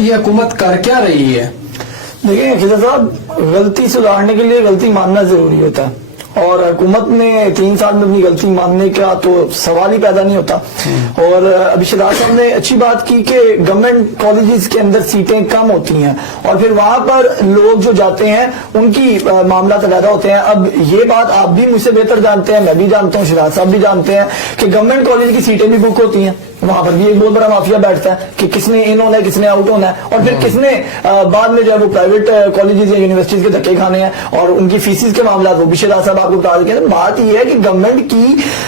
یہ حکومت کر کیا رہی ہے؟ دیکھیں خضر صاحب، غلطی سدھارنے کے لیے غلطی ماننا ضروری ہوتا ہے، اور حکومت نے 3 سال میں اپنی غلطی ماننے کا تو سوال ہی پیدا نہیں ہوتا۔ اور ابھی شہزاد صاحب نے اچھی بات کی کہ گورنمنٹ کالجز کے اندر سیٹیں کم ہوتی ہیں، اور پھر وہاں پر لوگ جو جاتے ہیں ان کی معاملات علیحدہ ہوتے ہیں۔ اب یہ بات آپ بھی مجھ سے بہتر جانتے ہیں، میں بھی جانتا ہوں، شہزاد صاحب بھی جانتے ہیں کہ گورنمنٹ کالج کی سیٹیں بھی بک ہوتی ہیں، وہاں پر بھی ایک بہت بڑا مافیا بیٹھتا ہے کہ کس نے ان ہونا ہے، کس نے آؤٹ ہونا ہے، اور پھر کس نے بعد میں جو ہے وہ پرائیویٹ کالجز یا یونیورسٹیز کے دھکے کھانے ہیں اور ان کی فیسز کے معاملات وہ بھی شہزاد صاحب آپ کو بتا دیں۔ بات یہ ہے کہ گورنمنٹ کی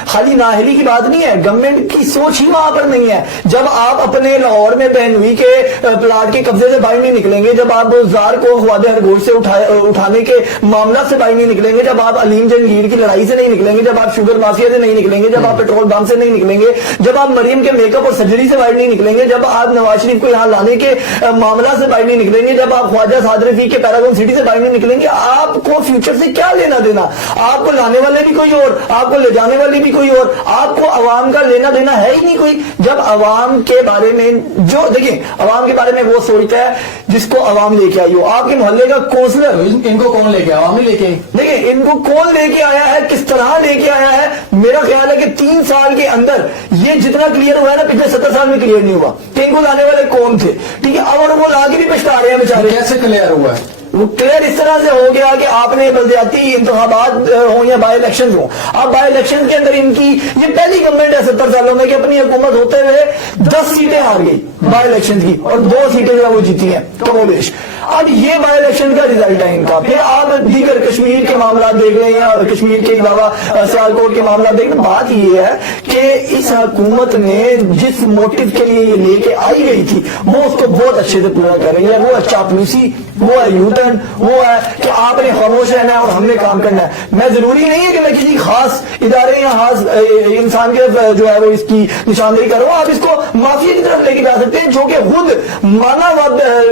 خالی نااہلی کی بات نہیں ہے، گورنمنٹ کی سوچ ہی وہاں پر نہیں ہے۔ جب آپ اپنے لاہور میں بہنوئی کے پلاٹ کے قبضے سے باہر نہیں نکلیں گے، جب آپ زار کو خواد خرگوش سے اٹھانے کے معاملات سے باہر نہیں نکلیں گے، جب آپ علیم جہانگیر کی لڑائی سے نہیں نکلیں گے، جب آپ شوگر مافیا سے نہیں نکلیں گے، جب آپ پیٹرول بم سے نہیں نکلیں گے، جب آپ مریم کے میک اپ اور سرجری سے باہر نہیں نکلیں گے، جب آپ نواز شریف کو یہاں لانے کے معاملات سے باہر نہیں نکلیں گے، جب آپ خواجہ سعد رفیق کے پیراگون سٹی سے باہر نہیں نکلیں گے، آپ کو فیوچر سے کیا لینا دینا؟ آپ کو لانے والے بھی کوئی اور، آپ کو لے جانے والی بھی کوئی اور، آپ کو عوام کا لینا دینا ہے ہی نہیں کوئی۔ جب عوام کے بارے میں جو دیکھیں، عوام کے بارے میں وہ سوچتا ہے جس کو عوام لے کے آئی ہو۔ آپ کے محلے کا کونسلر، ان کو کون لے کے؟ عوام ہی لے کے؟ دیکھیں ان کو کون لے کے آیا ہے، کس طرح لے کے آیا ہے؟ میرا خیال ہے کہ 3 سال کے اندر یہ جتنا کلیئر ہوا ہے نا، پچھلے 70 سال میں کلیئر نہیں ہوا کہ ان کو لانے والے کون تھے، ٹھیک ہے؟ اور وہ لا کے بھی پچھتا رہے ہیں بیچارے۔ کیسے کلیئر ہوا ہے؟ وہ کلیئر اس طرح سے ہو گیا کہ آپ نے بلدیاتی انتخابات ہوں یا بائی الیکشن ہوں، اب بائی الیکشن کے اندر ان کی یہ پہلی گورنمنٹ ہے 70 سالوں میں کہ اپنی حکومت ہوتے ہوئے 10 سیٹیں ہار گئی بائی الیکشن کی، اور 2 سیٹیں جو ہے وہ جیتی ہیں کم بیش۔ اب یہ بائی الیکشن کا ریزلٹ ہے ان کا۔ پھر آپ دیگر کشمیر کے معاملات دیکھ رہے ہیں، اور کشمیر کے علاوہ سیالکوٹ کے معاملات دیکھ رہے ہیں۔ بات یہ ہے کہ اس حکومت نے جس موٹو کے لیے یہ لے کے آئی گئی تھی وہ اس کو بہت اچھے سے پورا کر رہی ہے۔ وہ ہے چاپلوسی، وہ ہے یوٹرن، وہ ہے کہ آپ نے خاموش رہنا ہے اور ہم نے کام کرنا ہے۔ میں ضروری نہیں ہے کہ میں کسی خاص ادارے یا خاص انسان کے جو ہے وہ اس کی نشاندہی کروں، آپ اس کو مافیا کی طرف لے کے جا سکتے ہیں جو کہ خود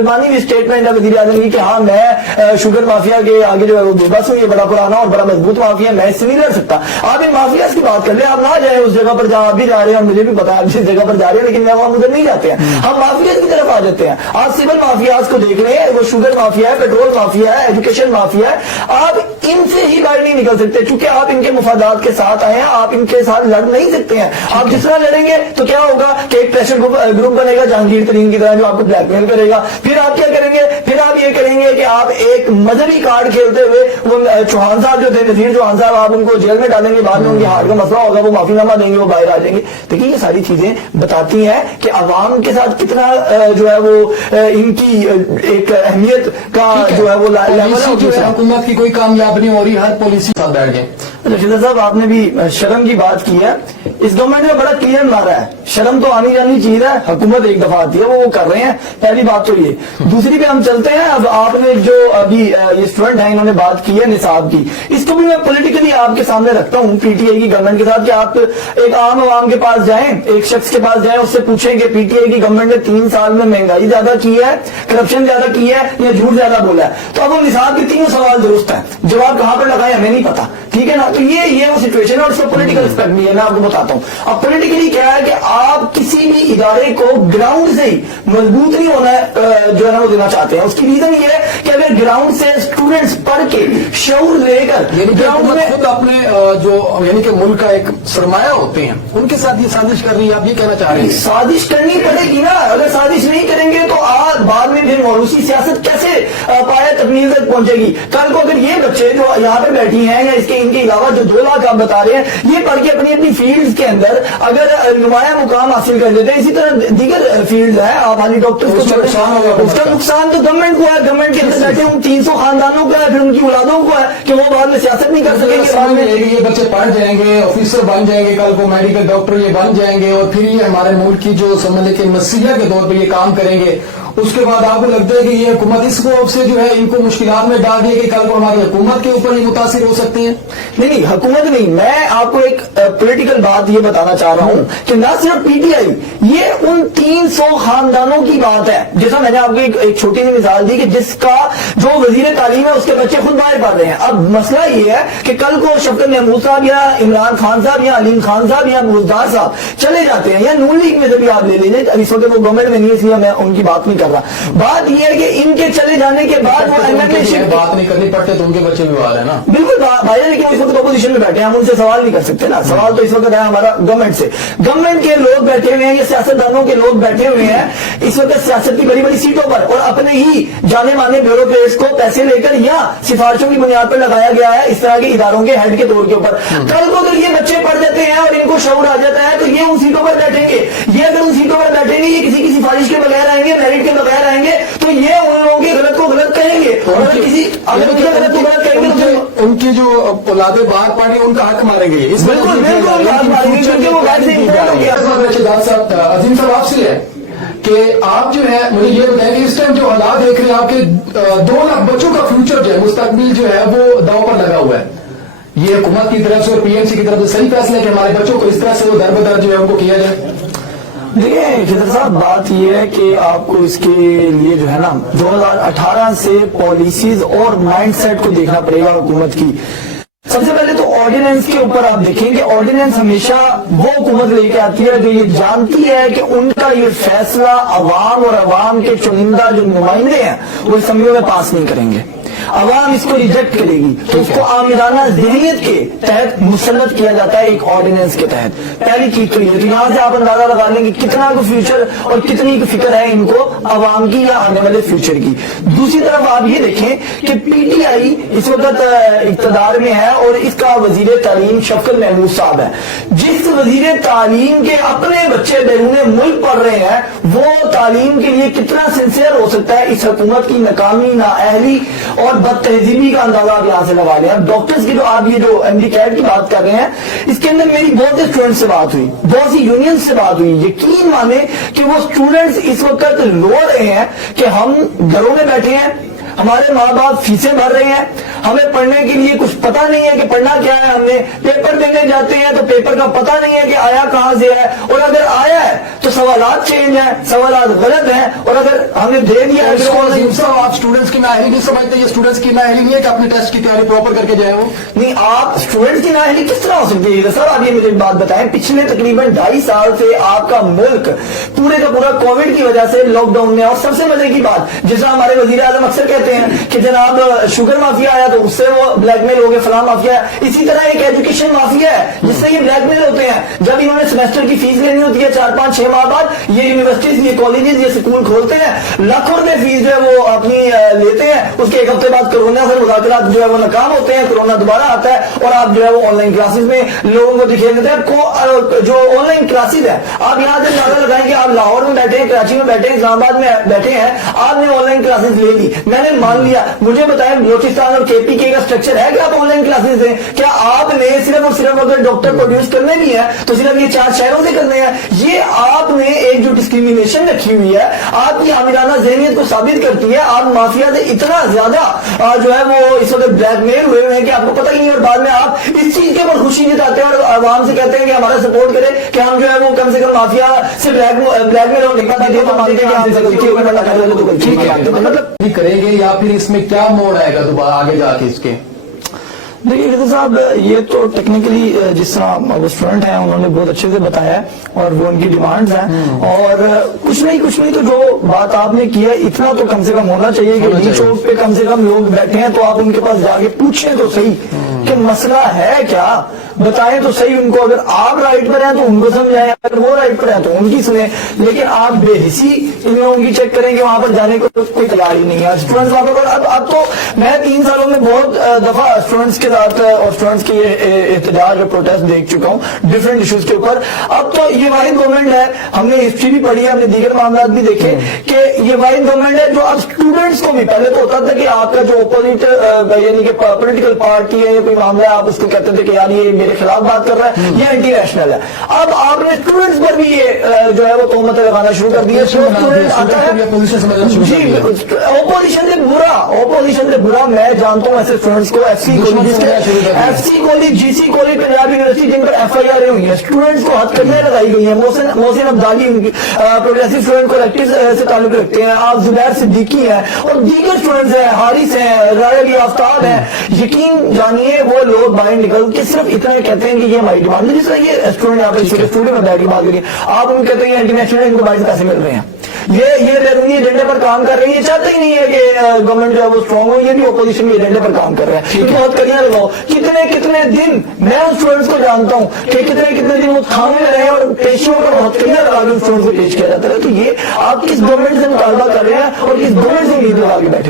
مانی اسٹیٹمنٹ ہے وزیر اعظم کی کہ ہاں میں شوگر مافیا کے آگے جو ہے وہ بے بس ہوں، یہ بڑا پرانا اور بڑا مضبوط مافیا، میں اس سے نہیں لڑ سکتا۔ آپ ان مافیاز کی بات کر لیں، آپ نہ جائیں اس جگہ پر جہاں آپ بھی جا رہے ہیں، اور مجھے بھی پتا ہے جس جگہ پر جا رہے ہیں، لیکن وہاں ادھر نہیں جاتے ہیں، ہم مافیاز کی طرف آ جاتے ہیں۔ آپ سول مافیاز کو دیکھ رہے ہیں، وہ شوگر مافیا ہے، پیٹرول مافیا ہے، ایجوکیشن مافیا ہے، آپ ان سے ہی باہر نہیں نکل سکتے چونکہ آپ ان کے مفادات کے ساتھ آئے ہیں، آپ ان کے ساتھ لڑ نہیں سکتے ہیں۔ آپ جس طرح لڑیں گے تو کیا ہوگا کہ ایک پریشر گروپ بنے گا جہانگیر ترین کی طرح جو آپ کو بلیک میل کرے گا۔ پھر آپ کیا کریں گے؟ پھر آپ یہ کریں گے کہ آپ ایک مذہبی کارڈ کھیلتے ہوئے وہ چوہان صاحب جو تھے، نذیر چوہان صاحب، آپ ان کو جیل میں ڈالیں گے، بعد میں ان کی ہارٹ کا مسئلہ ہوگا، وہ معافی نامہ دیں گے، وہ باہر آ جائیں گے۔ دیکھیے یہ ساری چیزیں بتاتی ہیں کہ عوام کے ساتھ کتنا جو ہے وہ ان کی ایک اہمیت کا جو ہے وہ حکومت کی کوئی کامیاب نہیں ہو رہی، ہر پالیسی ساتھ بیٹھ گئے۔ رشید صاحب آپ نے بھی شرم کی بات کی ہے، اس گورنمنٹ میں بڑا کلیئر مارا ہے، شرم تو آنی جانی چیز ہے، حکومت ایک دفعہ آتی ہے وہ کر رہے ہیں، پہلی بات تو یہ۔ دوسری پہ ہم چلتے ہیں، اب آپ نے جو ابھی یہ اسٹوڈنٹ ہیں انہوں نے بات کی ہے نصاب کی، اس کو بھی میں پولیٹیکلی آپ کے سامنے رکھتا ہوں پی ٹی آئی کی گورنمنٹ کے ساتھ کہ آپ ایک عام عوام کے پاس جائیں، ایک شخص کے پاس جائیں، اس سے پوچھیں کہ پی ٹی آئی کی گورنمنٹ نے 3 سال میں مہنگائی زیادہ کی ہے، کرپشن زیادہ کی ہے یا جھوٹ زیادہ بولا ہے، تو اب وہ نصاب کے 3 سوال درست ہیں، جواب کہاں پر لگائے ہمیں نہیں پتا، ٹھیک ہے نا؟ تو یہ وہ سچویشن ہے، اور اس کا پولیٹیکل اسپیکٹ بھی ہے، میں آپ کو بتاتا ہوں۔ اب پولیٹیکلی کیا ہے کہ آپ کسی بھی ادارے کو گراؤنڈ سے ہی مضبوط نہیں ہونا ہے جو ہے نا وہ دینا چاہتے ہیں۔ اس کی ریزن یہ ہے کہ اگر گراؤنڈ سے اسٹوڈنٹس پڑھ کے شعور لے کر گراؤنڈ میں خود اپنے جو یعنی کہ ملک کا ایک سرمایہ ہوتے ہیں ان کے ساتھ یہ سازش کر رہی ہے، آپ یہ کہنا چاہ رہے ہیں؟ سازش کرنی پڑے گی نا، اگر سازش نہیں کریں گے تو آج بعد میں پھر موروثی سیاست کیسے پایا تکمیل تک پہنچے گی؟ کل کو اگر یہ بچے جو یہاں پہ بیٹھی ہیں یا ان کے علاوہ جو 2 لاکھ آپ بتا رہے ہیں، یہ پڑھ کے اپنی اپنی فیلڈز کے اندر اگر نمایاں مقام حاصل کر لیتے ہیں، اسی طرح دیگر فیلڈز ہیں، آپ ہماری ڈاکٹر اس کا نقصان تو گورنمنٹ کو ہے، گورنمنٹ کے اندر بیٹھے ان 300 خاندانوں کو ہے، پھر ان کی اولادوں کو ہے کہ وہ بعد میں سیاست نہیں کر سکیں گے۔ یہ بچے پڑھ جائیں گے، آفیسر بن جائیں گے، کل کو میڈیکل ڈاکٹر یہ بن جائیں گے، اور پھر یہ ہمارے ملک کی جو سمجھ کہ مسیحا کے طور پہ یہ کام کریں گے، اس کے بعد آپ کو لگتا ہے کہ یہ حکومت اس کو سے جو ہے ان کو مشکلات میں ڈال دیا کہ کل کو ہماری حکومت کے اوپر یہ متاثر ہو سکتے ہیں؟ نہیں، حکومت نہیں، میں آپ کو ایک پولیٹیکل بات یہ بتانا چاہ رہا ہوں کہ نہ صرف پی ٹی آئی، یہ ان 300 خاندانوں کی بات ہے، جیسا میں نے آپ کو ایک چھوٹی سی مثال دی کہ جس کا جو وزیر تعلیم ہے اس کے بچے خود باہر پڑھ رہے ہیں۔ اب مسئلہ یہ ہے کہ کل کو شفقت محمود صاحب یا عمران خان صاحب یا علیم خان صاحب یا بزدار صاحب چلے جاتے ہیں، یا نون لیگ میں سے بھی آپ لے لیجیے، اس وقت وہ گورنمنٹ میں نہیں ہے اس لیے میں ان کی بات نہیں کر رہا. بات یہ ہے کہ ان کے چلے جانے کے بعد وہ بات نہیں کرنی پڑتے تو ان کے بچے بھی باہر ہیں نا. بالکل بھائی, لیکن اس وقت اپوزیشن میں بیٹھے ہیں, ہم ان سے سوال نہیں کر سکتے نا. سوال تو اس وقت ہے ہمارا گورنمنٹ سے. گورنمنٹ کے لوگ بیٹھے ہوئے ہیں, یہ سیاستدانوں کے لوگ بیٹھے ہوئے ہیں اس وقت سیاست کی بڑی بڑی سیٹوں پر, اور اپنے ہی جانے مانے بیوروکریٹس کو پیسے لے کر یا سفارشوں کی بنیاد پر لگایا گیا ہے اس طرح کے اداروں کے ہیڈ کے طور کے اوپر. کل کو اگر یہ بچے پڑھ جاتے ہیں اور ان کو شعور آ جاتا ہے تو یہ ان سیٹوں پر بیٹھیں گے. یہ اگر ان سیٹوں پر بیٹھیں گے, یہ کسی کی سفارش کے بغیر آئیں گے, میرٹ کے بغیر آئیں گے, تو یہ ان لوگوں کے غلط کو غلط کہیں گے, اور اگر کسی غلط کو غلط کہیں گے تو ان کی جو اولادیں باہر پڑی ان کا حق ماریں گے. بالکل بالکل کیونکہ وہ غیر سے امپورٹ ہو گیا. عظیم صاحب آپ سے ہے کہ آپ جو ہے مجھے یہ بتائیں کہ اس ٹائم جو حالات دیکھ رہے ہیں آپ کے 2 لاکھ بچوں کا فیوچر جو ہے, مستقبل جو ہے وہ داؤ پر لگا ہوا ہے. یہ حکومت کی طرف سے اور پی ایم سی کی طرف سے صحیح فیصلہ ہے کہ ہمارے بچوں کو اس طرح سے وہ در بدر جو ہے ان کو کیا جائے؟ دیکھیں خضر صاحب, بات یہ ہے کہ آپ کو اس کے لیے جو ہے نا 2018 سے پالیسیز اور مائنڈ سیٹ کو دیکھنا پڑے گا حکومت کی. سب سے پہلے تو آرڈیننس کے اوپر آپ دیکھیں کہ آرڈیننس ہمیشہ وہ حکومت لے کے آتی ہے جو یہ جانتی ہے کہ ان کا یہ فیصلہ عوام اور عوام کے چنندہ جو نمائندے ہیں وہ اسمبلیوں میں پاس نہیں کریں گے. عوام اس کو ریجیکٹ کرے گی تو اس کو عامرانہ ذہنیت کے تحت مسلط کیا جاتا ہے ایک آرڈیننس کے تحت. پہلی چیز تو یہ, تو یہاں سے آپ اندازہ لگا لیں کہ کتنا کو فیوچر اور کتنی کو فکر ہے ان کو عوام کی یا آنے والے فیوچر کی. دوسری طرف آپ یہ دیکھیں کہ پی ٹی آئی اس وقت اقتدار میں ہے اور اس کا وزیر تعلیم شفقت محمود صاحب ہے. جس وزیر تعلیم کے اپنے بچے بیرون ملک پڑھ رہے ہیں وہ تعلیم کے لیے کتنا سنسیئر ہو سکتا ہے, اس حکومت کی ناکامی, نااہلی اور بد تہذیبی کا اندازہ آپ یہاں سے لگا لیں. ڈاکٹرز کی جو آپ یہ جو ایم ڈی کیٹ کی بات کر رہے ہیں, اس کے اندر میری بہت سے اسٹوڈنٹ سے بات ہوئی, بہت سی یونین سے بات ہوئی. یقین مانے کہ وہ اسٹوڈنٹس اس وقت رو رہے ہیں کہ ہم گھروں میں بیٹھے ہیں, ہمارے ماں باپ فیسیں بھر رہے ہیں, ہمیں پڑھنے کے لیے کچھ پتا نہیں ہے کہ پڑھنا کیا ہے. ہم نے پیپر دینے جاتے ہیں تو پیپر کا پتا نہیں ہے کہ آیا کہاں سے ہے, اور اگر آیا ہے تو سوالات چینج ہیں, سوالات غلط ہیں, اور اگر ہم نے دے دیا آپ اسٹوڈنٹس کی نااہلی نہیں سمجھتے؟ یہ اسٹوڈنٹس کی نااہلی نہیں ہے کہ اپنے ٹیسٹ کی تیاری پراپر کر کے جائے وہ؟ نہیں, آپ اسٹوڈنٹس کی نااہلی کس طرح ہو سکتی ہے سر؟ آپ یہ مجھے بات بتائیں, پچھلے تقریباً 2.5 سال سے آپ کا ملک پورے کا پورا کووڈ کی وجہ سے لاک ڈاؤن میں, اور سب سے مزے کی بات جیسا ہمارے وزیر اعظم اکثر کہتے ہیں کہ جناب شوگر مافیا آیا تو اس سے وہ بلیک میل ہو گیا, فلاں مافیا ہے. اسی طرح ایک ایجوکیشن مافیا ہے جس سے یہ بلیک میل ہوتے ہیں. جب انہوں نے سیمسٹر کی فیس لینی ہوتی ہے 4-5-6 ماہ بعد, یہ یونیورسٹیز, یہ کالجز, یہ سکول کھولتے ہیں, لاکھوں روپے فیس جو ہے وہ اپنی لیتے ہیں. اس کے 1 ہفتے بعد کورونا سے مذاکرات جو ہے وہ ناکام ہوتے ہیں, کورونا دوبارہ آتا ہے اور آپ جو ہے وہ آن لائن کلاسز میں لوگوں کو دکھیل دیتے ہیں. جو آن لائن کلاسز ہے, آپ یہاں سے اندازہ لگائیں کہ آپ لاہور میں بیٹھے ہیں, کراچی میں بیٹھے ہیں, اسلام آباد میں بیٹھے ہیں, آپ نے آن لائن کلاسز لے لی, میں نے مان لیا. مجھے بتائیں بلوچستان اور کے پی کے کا اسٹرکچر ہے کہ آپ آن لائن کلاسز دیں؟ کیا آپ نے صرف اور صرف اگر ڈاکٹر پروڈیوس کرنے بھی ہے تو صرف یہ 4 شہروں سے کرنے ہیں؟ یہ آپ نے ایک جو ڈسکریمنیشن رکھی ہوئی ہے, آپ کی عامرانہ ذہنیت کو ثابت کرتی ہے. آپ مافیا سے اتنا زیادہ جو ہے وہ اس وقت بلیک میل ہوئے ہوئے ہیں کہ آپ کو پتہ ہی نہیں, اور بعد میں آپ اس چیز کے اوپر خوشی جتاتے ہیں اور عوام سے کہتے ہیں کہ ہمارا سپورٹ کرے کہ ہم جو ہے وہ کم سے کم مافیا سے بلیک میل اور نکال دیتے مطلب کریں گے, یا پھر اس میں کیا موڑ آئے گا دوبارہ آگے جا کے اس کے؟ دیکھیے ڈاکٹر صاحب, یہ تو ٹیکنیکلی جس طرح وہ اسٹوڈنٹ ہیں انہوں نے بہت اچھے سے بتایا ہے اور وہ ان کی ڈیمانڈز ہیں, اور کچھ نہیں تو جو بات آپ نے کی ہے اتنا تو کم سے کم ہونا چاہیے کہ ڈی چوک پہ کم سے کم لوگ بیٹھے ہیں تو آپ ان کے پاس جا کے پوچھیں تو صحیح کہ مسئلہ ہے کیا, بتائیں تو صحیح ان کو. اگر آپ رائٹ پر ہیں تو ان کو سمجھائیں, اگر وہ رائٹ پر ہیں تو ان کی سنیں, لیکن آپ بے حسی ان لوگوں کی چیک کریں کہ وہاں پر جانے کو کوئی تیار ہی نہیں ہے. اسٹوڈنٹس وہاں پر اب تو میں 3 سالوں میں بہت دفعہ اسٹوڈنٹس کے ساتھ اور اسٹوڈنٹس کی احتجاج اور پروٹیسٹ دیکھ چکا ہوں ڈفرینٹ ایشوز کے اوپر. اب تو یہ واحد گورنمنٹ ہے, ہم نے ہسٹری بھی پڑھی ہے, ہم نے دیگر معاملات بھی دیکھے کہ یہ واحد گورنمنٹ ہے جو اب اسٹوڈنٹس کو بھی, پہلے تو ہوتا تھا کہ آپ کا جو اپوزٹ یعنی کہ پولیٹیکل پارٹی ہے یا کوئی معاملہ ہے آپ اس کو کہتے تھے کہ یار یہ میرے خلاف بات کر رہا ہے, یہ اینٹی نیشنل ہے. اب آپ نے اسٹوڈنٹس پر بھی یہ جو ہے وہ تہمت لگانا شروع کر دی ہے. جی اپوزیشن سے برا میں جانتا ہوں ایسے اسٹوڈنٹس کو, ایف سی کالج, جی سی کالج, پنجاب یونیورسٹی جن پر ایف آئی آر ہوئی ہیں, اسٹوڈنٹس کو ہتھ کنڈیاں لگائی گئی ہیں. محسن عبدالی پروگریسو اسٹوڈنٹ کولیکٹیو سے تعلق رکھتے ہیں, آپ زبیر صدیقی ہیں اور دیگر اسٹوڈنٹس ہیں, حارث ہیں, رائے علی آفتاب ہیں. یقین جانیے وہ لوگ باہر نکل کے صرف اتنا کہتے ہیں کہ یہ ہماری ڈیمانڈ ہے. جس طرح یہ اسٹوڈنٹ یہاں پہ اسٹوڈنٹ میں بیٹھ کے بات کریے, آپ ان کہتے ہیں انٹرنیشنل ان کو باہر سے پیسے مل رہے ہیں, یہ بیرونی ایجنڈے پر کام کر رہی ہے, چاہتے ہی نہیں ہے کہ گورنمنٹ جو ہے وہ اسٹرانگ ہو. یہ بھی اپوزیشن کے ایجنڈے پر کام کر رہا ہے. بہت کڑیاں لگاؤ, کتنے دن میں ان اسٹوڈنٹس کو جانتا ہوں کہ کتنے دن وہ تھامے میں رہے اور پیشیوں پر بہت کڑیاں لگا کے اسٹوڈنٹس کو پیش کیا جاتا ہے. تو یہ آپ کس گورنمنٹ سے مطالبہ کر رہے ہیں اور کس گورنمنٹ سے امید لگا کے بیٹھے ہیں؟